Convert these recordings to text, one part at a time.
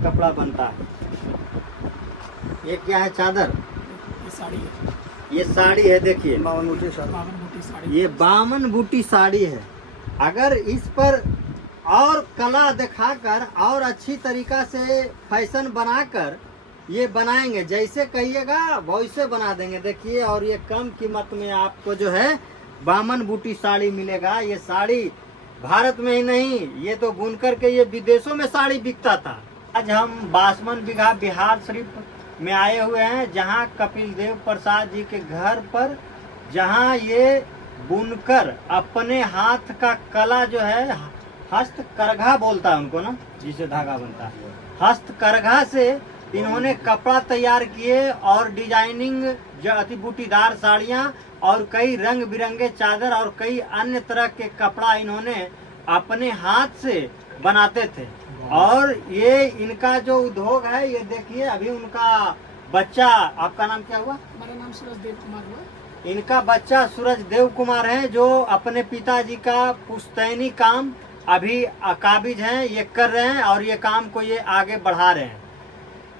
कपड़ा बनता है। ये क्या है? चादर। ये साड़ी है, ये साड़ी है, देखिए बावन बूटी साड़ी। ये 52 बूटी साड़ी है। अगर इस पर और कला दिखाकर और अच्छी तरीका से फैशन बनाकर ये बनाएंगे, जैसे कहिएगा वैसे बना देंगे। देखिए, और ये कम कीमत में आपको जो है 52 बूटी साड़ी मिलेगा। ये साड़ी भारत में ही नहीं, ये तो बुनकर के ये विदेशों में साड़ी बिकता था। आज हम बासमन बिघा बिहार शरीफ में आए हुए हैं, जहां कपिल देव प्रसाद जी के घर पर, जहां ये बुनकर अपने हाथ का कला जो है, हस्तकरघा बोलता है उनको ना, जिसे धागा बनता है, हस्तकरघा से इन्होंने कपड़ा तैयार किए और डिजाइनिंग अति बूटीदार साड़ियाँ और कई रंग बिरंगे चादर और कई अन्य तरह के कपड़ा इन्होंने अपने हाथ से बनाते थे। और ये इनका जो उद्योग है, ये देखिए अभी उनका बच्चा, आपका नाम क्या हुआ? हमारा नाम सूरज देव कुमार हुआ। इनका बच्चा सूरज देव कुमार है, जो अपने पिताजी का पुश्तैनी काम अभी काबिज हैं, ये कर रहे हैं और ये काम को ये आगे बढ़ा रहे हैं।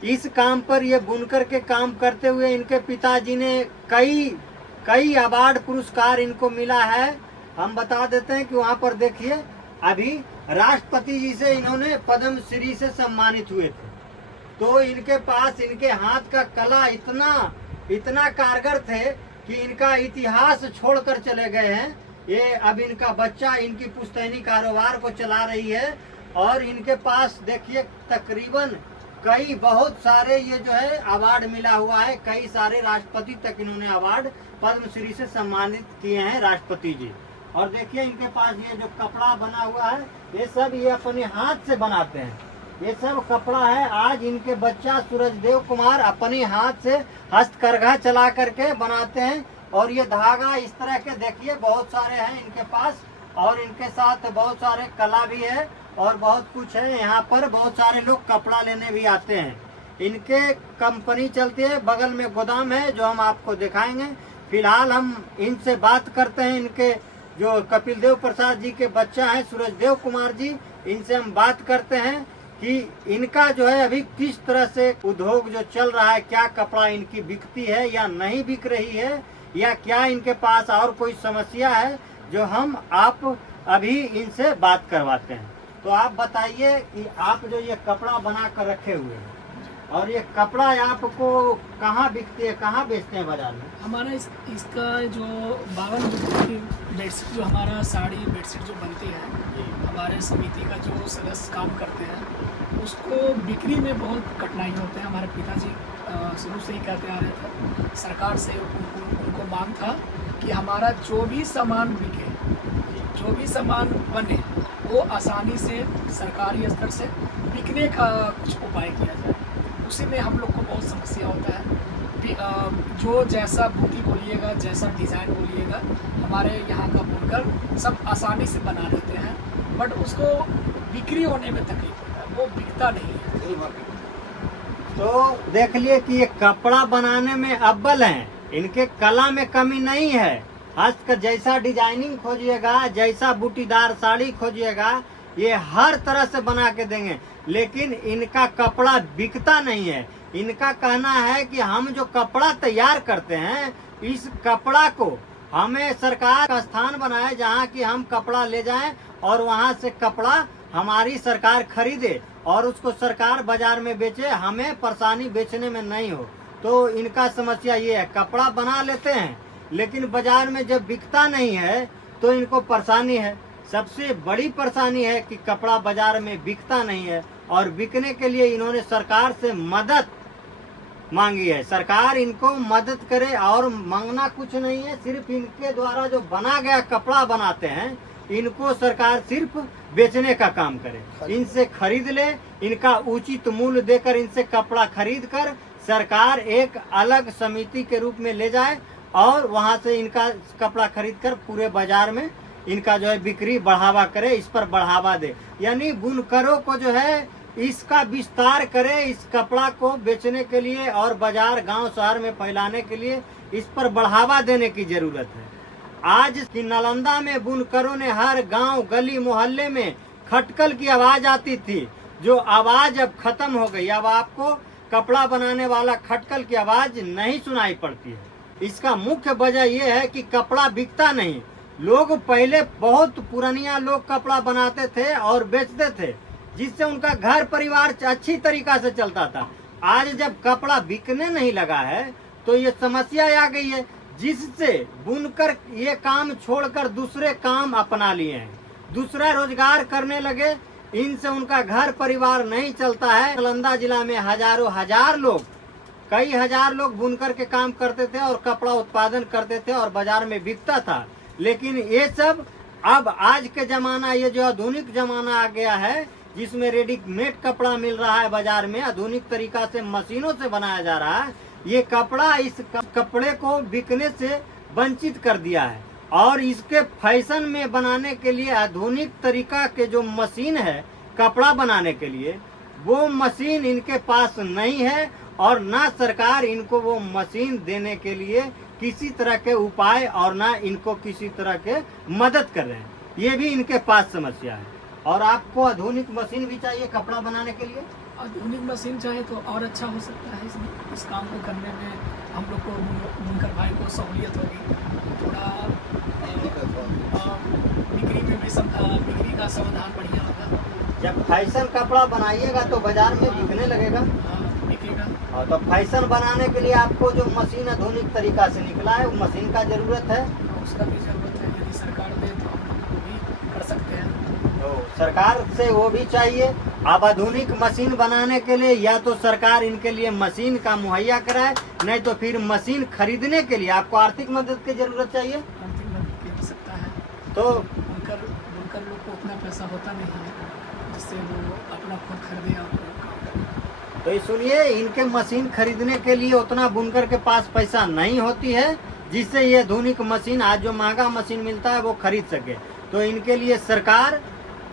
इस काम पर ये बुनकर के काम करते हुए इनके पिताजी ने कई अवार्ड पुरस्कार इनको मिला है। हम बता देते हैं कि वहाँ पर देखिए, अभी राष्ट्रपति जी से इन्होंने पद्म श्री से सम्मानित हुए थे। तो इनके पास इनके हाथ का कला इतना कारगर थे कि इनका इतिहास छोड़कर चले गए हैं। ये अब इनका बच्चा इनकी पुश्तैनी कारोबार को चला रही है और इनके पास देखिए तकरीबन बहुत सारे ये जो है अवार्ड मिला हुआ है। कई सारे राष्ट्रपति तक इन्होंने अवार्ड पद्म श्री से सम्मानित किए हैं राष्ट्रपति जी। और देखिए इनके पास ये जो कपड़ा बना हुआ है, ये सब ये अपने हाथ से बनाते हैं। ये सब कपड़ा है। आज इनके बच्चा सूरज देव कुमार अपने हाथ से हस्तकरघा चला करके बनाते हैं। और ये धागा इस तरह के देखिए बहुत सारे हैं इनके पास, और इनके साथ बहुत सारे कला भी है और बहुत कुछ है। यहाँ पर बहुत सारे लोग कपड़ा लेने भी आते हैं। इनके कंपनी चलती है, बगल में गोदाम है जो हम आपको दिखाएंगे। फिलहाल हम इनसे बात करते हैं, इनके जो कपिल देव प्रसाद जी के बच्चा है सूरज देव कुमार जी, इनसे हम बात करते हैं कि इनका जो है अभी किस तरह से उद्योग जो चल रहा है, क्या कपड़ा इनकी बिकती है या नहीं बिक रही है, या क्या इनके पास और कोई समस्या है, जो हम आप अभी इनसे बात करवाते हैं। तो आप बताइए कि आप जो ये कपड़ा बना कर रखे हुए हैं, और ये कपड़ा आपको कहाँ बिकती है, कहाँ बेचते हैं बाजार में? हमारा इसका जो 52 बूटी बेडशीट, जो हमारा साड़ी बेडशीट जो बनती है, हमारे समिति का जो सदस्य काम करते हैं, उसको बिक्री में बहुत कठिनाई होते हैं। हमारे पिताजी शुरू से ही कहते आ रहे थे, सरकार से उनको मांग था कि हमारा जो भी सामान बिके, जो भी सामान बने, वो आसानी से सरकारी स्तर से बिकने का कुछ उपाय किया जाए। उसी में हम लोग को बहुत समस्या होता है। जो जैसा बूटी बोलिएगा, जैसा डिज़ाइन बोलिएगा, हमारे यहाँ का बुनकर सब आसानी से बना देते हैं, बट उसको बिक्री होने में तकलीफ होता है, वो बिकता नहीं है। तो देख लिए कि ये कपड़ा बनाने में अव्वल हैं, इनके कला में कमी नहीं है। हस्त का जैसा डिजाइनिंग खोजिएगा, जैसा बूटीदार साड़ी खोजिएगा, ये हर तरह से बना के देंगे, लेकिन इनका कपड़ा बिकता नहीं है। इनका कहना है कि हम जो कपड़ा तैयार करते हैं, इस कपड़ा को हमें सरकार का स्थान बनाए जहाँ कि हम कपड़ा ले जाएं और वहाँ से कपड़ा हमारी सरकार खरीदे और उसको सरकार बाजार में बेचे, हमें परेशानी बेचने में नहीं हो। तो इनका समस्या ये है, कपड़ा बना लेते हैं लेकिन बाजार में जब बिकता नहीं है तो इनको परेशानी है। सबसे बड़ी परेशानी है कि कपड़ा बाजार में बिकता नहीं है, और बिकने के लिए इन्होंने सरकार से मदद मांगी है। सरकार इनको मदद करे, और मांगना कुछ नहीं है, सिर्फ इनके द्वारा जो बना गया कपड़ा बनाते हैं, इनको सरकार सिर्फ बेचने का काम करे, इनसे खरीद ले, इनका उचित मूल्य देकर इनसे कपड़ा खरीद कर सरकार एक अलग समिति के रूप में ले जाए और वहां से इनका कपड़ा खरीद कर पूरे बाजार में इनका जो है बिक्री बढ़ावा करे, इस पर बढ़ावा दे। यानी बुनकरों को जो है इसका विस्तार करे, इस कपड़ा को बेचने के लिए और बाजार गांव शहर में फैलाने के लिए इस पर बढ़ावा देने की जरूरत है। आज की नालंदा में बुनकरों ने हर गांव गली मोहल्ले में खटकल की आवाज आती थी, जो आवाज अब खत्म हो गई। अब आपको कपड़ा बनाने वाला खटकल की आवाज नहीं सुनाई पड़ती है। इसका मुख्य वजह यह है कि कपड़ा बिकता नहीं। लोग पहले बहुत पुरानिया लोग कपड़ा बनाते थे और बेचते थे, जिससे उनका घर परिवार अच्छी तरीका से चलता था। आज जब कपड़ा बिकने नहीं लगा है तो ये समस्या आ गई है, जिससे बुनकर ये काम छोड़कर दूसरे काम अपना लिए हैं, दूसरा रोजगार करने लगे। इनसे उनका घर परिवार नहीं चलता है। नालंदा जिला में हजारों हजार लोग, कई हजार लोग बुनकर के काम करते थे और कपड़ा उत्पादन करते थे और बाजार में बिकता था। लेकिन ये सब अब आज के जमाना, ये जो आधुनिक जमाना आ गया है, जिसमें रेडीमेड कपड़ा मिल रहा है बाजार में, आधुनिक तरीका से मशीनों से बनाया जा रहा है, ये कपड़ा इस कपड़े को बिकने से वंचित कर दिया है। और इसके फैशन में बनाने के लिए आधुनिक तरीका के जो मशीन है कपड़ा बनाने के लिए, वो मशीन इनके पास नहीं है और ना सरकार इनको वो मशीन देने के लिए किसी तरह के उपाय और ना इनको किसी तरह के मदद कर रहे हैं। ये भी इनके पास समस्या है। और आपको आधुनिक मशीन भी चाहिए कपड़ा बनाने के लिए। आधुनिक मशीन चाहे तो और अच्छा हो सकता है। इसमें इस काम को करने में हम लोग को, बुनकर भाई को सहूलियत होगी। थोड़ा बिक्री में भी बिक्री का समाधान बढ़िया होगा। जब फैशन कपड़ा बनाइएगा तो बाजार में बिकने लगेगा। बिकेगा। और तो फैशन बनाने के लिए आपको जो मशीन आधुनिक तरीका से निकला है, वो मशीन का जरूरत है। उसका भी जरूरत है। यदि सरकार दे तो हम लोग वो भी कर सकते हैं। तो सरकार से वो भी चाहिए। अब आधुनिक मशीन बनाने के लिए या तो सरकार इनके लिए मशीन का मुहैया कराए, नहीं तो फिर मशीन खरीदने के लिए आपको आर्थिक मदद की जरूरत चाहिए। आर्थिक मदद मिल सकता है। तो बुनकर लोग को उतना पैसा होता नहीं है जिससे वो अपना खुद खरीदे और काम करें। तो ये सुनिए, इनके मशीन खरीदने के लिए उतना बुनकर के पास पैसा नहीं होती है, जिससे ये आधुनिक मशीन, आज जो महंगा मशीन मिलता है, वो खरीद सके। तो इनके लिए सरकार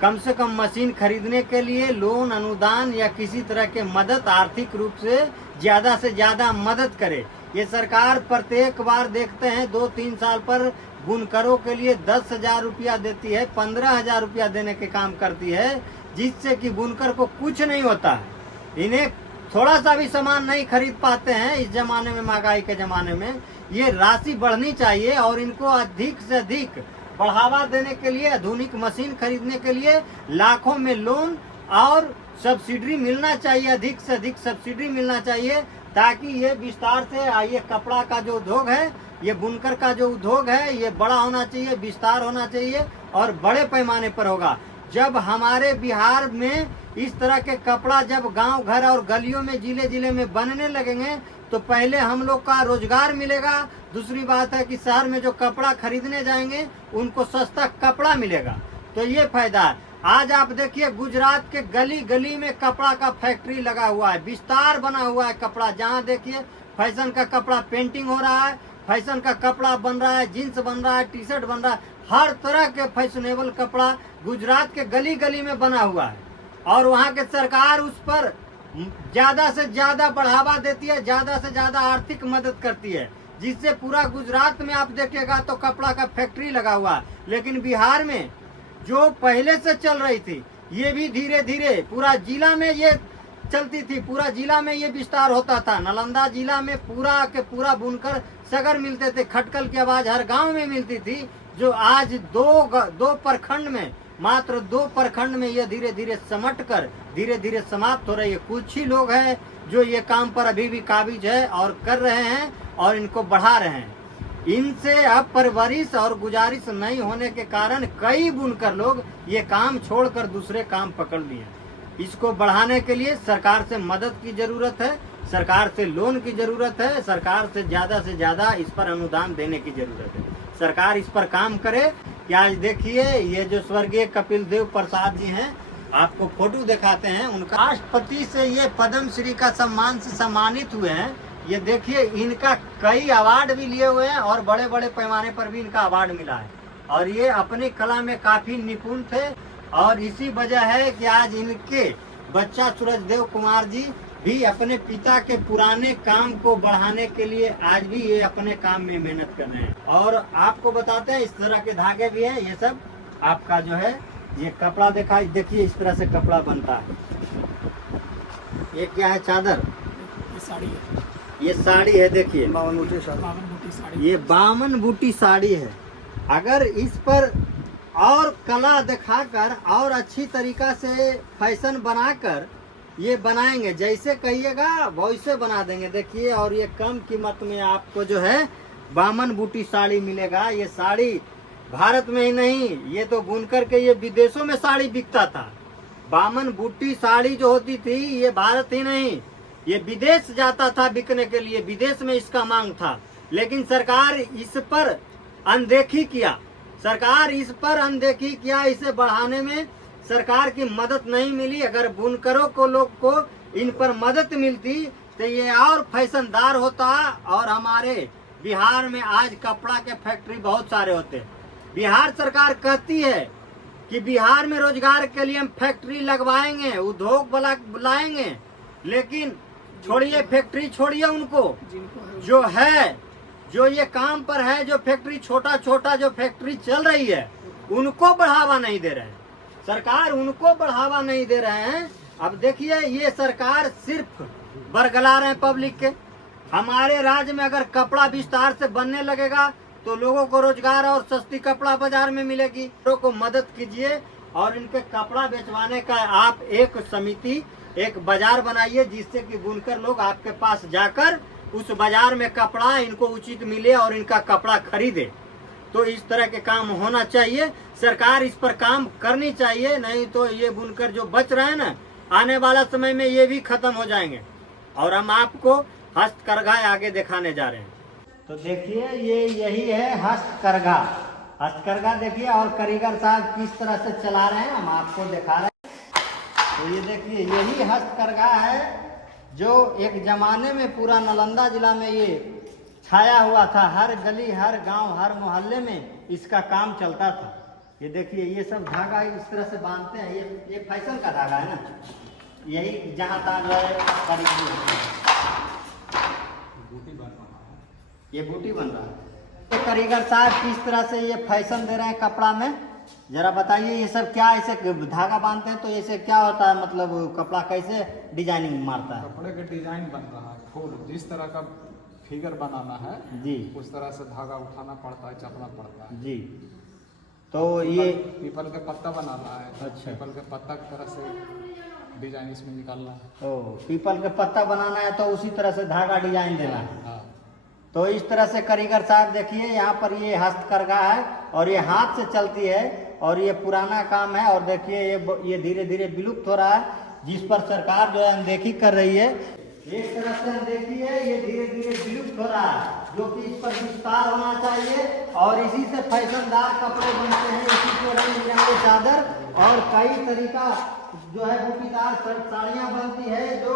कम से कम मशीन खरीदने के लिए लोन, अनुदान या किसी तरह के मदद, आर्थिक रूप से ज़्यादा मदद करे। ये सरकार प्रत्येक बार देखते हैं 2-3 साल पर बुनकरों के लिए 10,000 रुपया देती है, 15,000 रुपया देने के काम करती है, जिससे कि बुनकर को कुछ नहीं होता है। इन्हें थोड़ा सा भी सामान नहीं खरीद पाते हैं। इस जमाने में, महंगाई के जमाने में, ये राशि बढ़नी चाहिए और इनको अधिक से अधिक बढ़ावा देने के लिए, आधुनिक मशीन खरीदने के लिए लाखों में लोन और सब्सिडी मिलना चाहिए, अधिक से अधिक सब्सिडी मिलना चाहिए, ताकि ये विस्तार से, ये कपड़ा का जो उद्योग है, ये बुनकर का जो उद्योग है, ये बड़ा होना चाहिए, विस्तार होना चाहिए और बड़े पैमाने पर होगा। जब हमारे बिहार में इस तरह के कपड़ा जब गांव घर और गलियों में, जिले जिले में बनने लगेंगे, तो पहले हम लोग का रोजगार मिलेगा। दूसरी बात है कि शहर में जो कपड़ा खरीदने जाएंगे उनको सस्ता कपड़ा मिलेगा। तो ये फायदा है। आज आप देखिए, गुजरात के गली गली में कपड़ा का फैक्ट्री लगा हुआ है, विस्तार बना हुआ है कपड़ा। जहाँ देखिए फैशन का कपड़ा पेंटिंग हो रहा है, फैशन का कपड़ा बन रहा है, जीन्स बन रहा है, टी शर्ट बन रहा है, हर तरह के फैशनेबल कपड़ा गुजरात के गली गली में बना हुआ है। और वहाँ के सरकार उस पर ज़्यादा से ज़्यादा बढ़ावा देती है, ज़्यादा से ज़्यादा आर्थिक मदद करती है, जिससे पूरा गुजरात में आप देखिएगा तो कपड़ा का फैक्ट्री लगा हुआ है। लेकिन बिहार में जो पहले से चल रही थी, ये भी धीरे धीरे पूरा जिला में ये चलती थी, पूरा जिला में ये विस्तार होता था। नालंदा जिला में पूरा के पूरा बुनकर सगर मिलते थे, खटकल की आवाज़ हर गांव में मिलती थी, जो आज दो प्रखंड में, मात्र 2 प्रखंड में ये धीरे धीरे समट कर धीरे धीरे समाप्त हो रही है। कुछ ही लोग हैं जो ये काम पर अभी भी काबिज है और कर रहे हैं और इनको बढ़ा रहे हैं। इनसे अब परवरिश और गुजारिश नहीं होने के कारण कई बुनकर लोग ये काम छोड़कर दूसरे काम पकड़ लिए। इसको बढ़ाने के लिए सरकार से मदद की जरूरत है, सरकार से लोन की जरूरत है, सरकार से ज़्यादा इस पर अनुदान देने की जरूरत है। सरकार इस पर काम करे। कि आज देखिए, ये जो स्वर्गीय कपिल देव प्रसाद जी हैं, आपको फोटो दिखाते हैं उनका। राष्ट्रपति से ये पद्म श्री का सम्मान से सम्मानित हुए हैं। ये देखिए, इनका कई अवार्ड भी लिए हुए हैं और बड़े बड़े पैमाने पर भी इनका अवार्ड मिला है। और ये अपनी कला में काफ़ी निपुण थे और इसी वजह है कि आज इनके बच्चा सूरजदेव कुमार जी भी अपने पिता के पुराने काम को बढ़ाने के लिए आज भी ये अपने काम में मेहनत कर रहे हैं। और आपको बताते हैं, इस तरह के धागे भी हैं। ये सब आपका जो है, ये कपड़ा देखिए, इस तरह से कपड़ा बनता है। ये क्या है चादर? ये साड़ी है, ये साड़ी है, देखिए 52 बूटी साड़ी। ये 52 बूटी साड़ी है। अगर इस पर और कला दिखाकर और अच्छी तरीका से फैशन बनाकर ये बनाएंगे, जैसे कहिएगा वैसे बना देंगे। देखिए, और ये कम कीमत में आपको जो है 52 बूटी साड़ी मिलेगा। ये साड़ी भारत में ही नहीं, ये तो बुनकर के ये विदेशों में साड़ी बिकता था। 52 बूटी साड़ी जो होती थी ये भारत ही नहीं, ये विदेश जाता था बिकने के लिए, विदेश में इसका मांग था। लेकिन सरकार इस पर अनदेखी किया, सरकार इस पर अनदेखी किया। इसे बढ़ाने में सरकार की मदद नहीं मिली। अगर बुनकरों को लोग को इन पर मदद मिलती तो ये और फैशनदार होता। और हमारे बिहार में आज कपड़ा के फैक्ट्री बहुत सारे होते। बिहार सरकार कहती है कि बिहार में रोजगार के लिए हम फैक्ट्री लगवाएंगे, उद्योग बुलाएंगे, लेकिन छोड़िए फैक्ट्री, छोड़िए उनको जो है, जो ये काम पर है, जो फैक्ट्री छोटा छोटा जो फैक्ट्री चल रही है उनको बढ़ावा नहीं दे रहे हैं। सरकार उनको बढ़ावा नहीं दे रहे हैं। अब देखिए, ये सरकार सिर्फ बरगला रहे हैं पब्लिक के। हमारे राज्य में अगर कपड़ा विस्तार से बनने लगेगा तो लोगों को रोजगार और सस्ती कपड़ा बाजार में मिलेगी। लोगों को मदद कीजिए और इनके कपड़ा बेचवाने का आप एक समिति, एक बाजार बनाइए, जिससे कि बुनकर लोग आपके पास जाकर उस बाजार में कपड़ा इनको उचित मिले और इनका कपड़ा खरीदे। तो इस तरह के काम होना चाहिए, सरकार इस पर काम करनी चाहिए। नहीं तो ये बुनकर जो बच रहे हैं ना, आने वाला समय में ये भी खत्म हो जाएंगे। और हम आपको हस्तकरघा आगे दिखाने जा रहे हैं। तो देखिए, ये यही है हस्तकरघा। हस्तकरघा देखिए, और कारीगर साहब किस तरह से चला रहे हैं हम आपको दिखा रहे हैं। तो ये देखिए, यही हस्तकरघा है जो एक जमाने में पूरा नालंदा जिला में ये छाया हुआ था। हर गली, हर गांव, हर मोहल्ले में इसका काम चलता था। ये देखिए, ये सब धागा इस तरह से बांधते हैं। ये फैशन का धागा है ना, यही जहाँ तक ये बूटी बन रहा है। तो कारीगर साहब किस तरह से ये फैशन दे रहे हैं कपड़ा में, जरा बताइए। ये सब क्या ऐसे धागा बांधते हैं तो ऐसे क्या होता है, मतलब कपड़ा कैसे डिजाइनिंग मारता है? कपड़े का डिजाइन बन रहा है, फूल जिस तरह का फिगर बनाना है जी, उस तरह से धागा उठाना पड़ता है, चपना पड़ता है जी। तो ये पीपल के पत्ता बनाना है। अच्छा। पीपल के पत्ता की तरह से डिजाइन इसमें निकालना है। ओ, पीपल के पत्ता बनाना है तो उसी तरह से धागा डिजाइन देना है। हाँ। तो इस तरह से कारीगर साहब देखिए, यहाँ पर ये हस्तकरघा है और ये हाथ से चलती है और ये पुराना काम है। और देखिए, ये धीरे धीरे विलुप्त हो रहा है, जिस पर सरकार जो है अनदेखी कर रही है। एक तरह से अनदेखी है, ये धीरे धीरे विलुप्त हो रहा है, जो कि इस पर विस्तार होना चाहिए। और इसी से फैशनदार कपड़े बनते हैं, इसी से रंग बिरंगे चादर और कई तरीका जो है बूटीदार साड़ियाँ बनती है, जो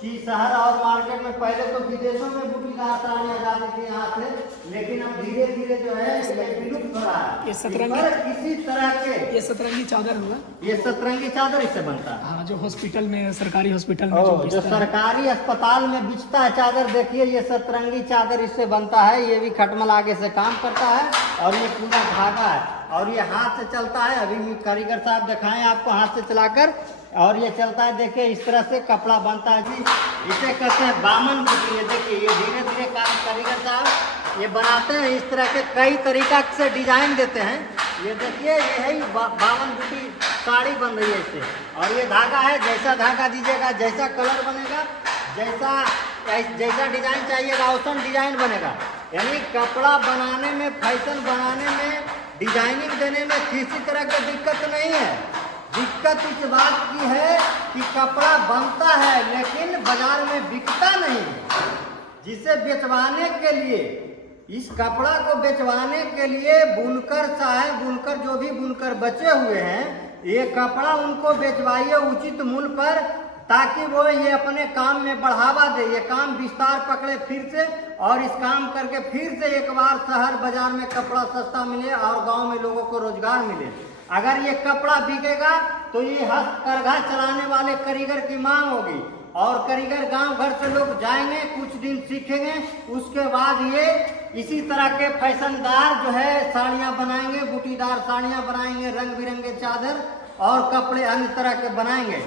कि शहर और मार्केट में पहले तो विदेशों में बूटीदार साड़ियाँ जाती थी यहाँ से, लेकिन अब धीरे धीरे जो है ये विलुप्त हो रहा है। ये सतरंगी, इसी तरह के ये सतरंगी चादर हुआ। ये सतरंगी चादर इससे बनता है। हाँ, जो हॉस्पिटल में, सरकारी हॉस्पिटल में जो बिकता है। सरकारी अस्पताल में बिकता है चादर, देखिए ये सतरंगी चादर इससे बनता है। ये भी खटमल आगे से काम करता है और ये पूरा धागा है और ये हाथ से चलता है। अभी कारीगर साहब दिखाएं आपको हाथ से चलाकर, और ये चलता है। देखिए, इस तरह से कपड़ा बनता है जी। इसे कहते हैं 52 बूटी। ये देखिए, ये धीरे धीरे काम कारीगर साहब ये बनाते हैं। इस तरह के कई तरीका से डिजाइन देते हैं। ये देखिए, ये है 52 बूटी साड़ी बन रही है इससे। और ये धागा है, जैसा धागा दीजिएगा, जैसा कलर बनेगा, जैसा डिजाइन चाहिएगा वैसा डिजाइन बनेगा। यानी कपड़ा बनाने में, फैशन बनाने में, डिजाइनिंग देने में किसी तरह की दिक्कत नहीं है। दिक्कत इस बात की है कि कपड़ा बनता है लेकिन बाजार में बिकता नहीं है। जिसे बेचवाने के लिए, इस कपड़ा को बेचवाने के लिए बुनकर साहब, बुनकर जो भी बुनकर बचे हुए हैं, ये कपड़ा उनको बेचवाइए उचित मूल्य पर, ताकि वो ये अपने काम में बढ़ावा दे, ये काम विस्तार पकड़े फिर से, और इस काम करके फिर से एक बार शहर बाजार में कपड़ा सस्ता मिले और गांव में लोगों को रोजगार मिले। अगर ये कपड़ा बिकेगा तो ये हस्तकरघा चलाने वाले कारीगर की मांग होगी, और कारीगर गांव घर से लोग जाएंगे, कुछ दिन सीखेंगे, उसके बाद ये इसी तरह के फैशनदार जो है साड़ियाँ बनाएंगे, बूटीदार साड़ियाँ बनाएंगे, रंग बिरंगे चादर और कपड़े अन्य तरह के बनाएंगे।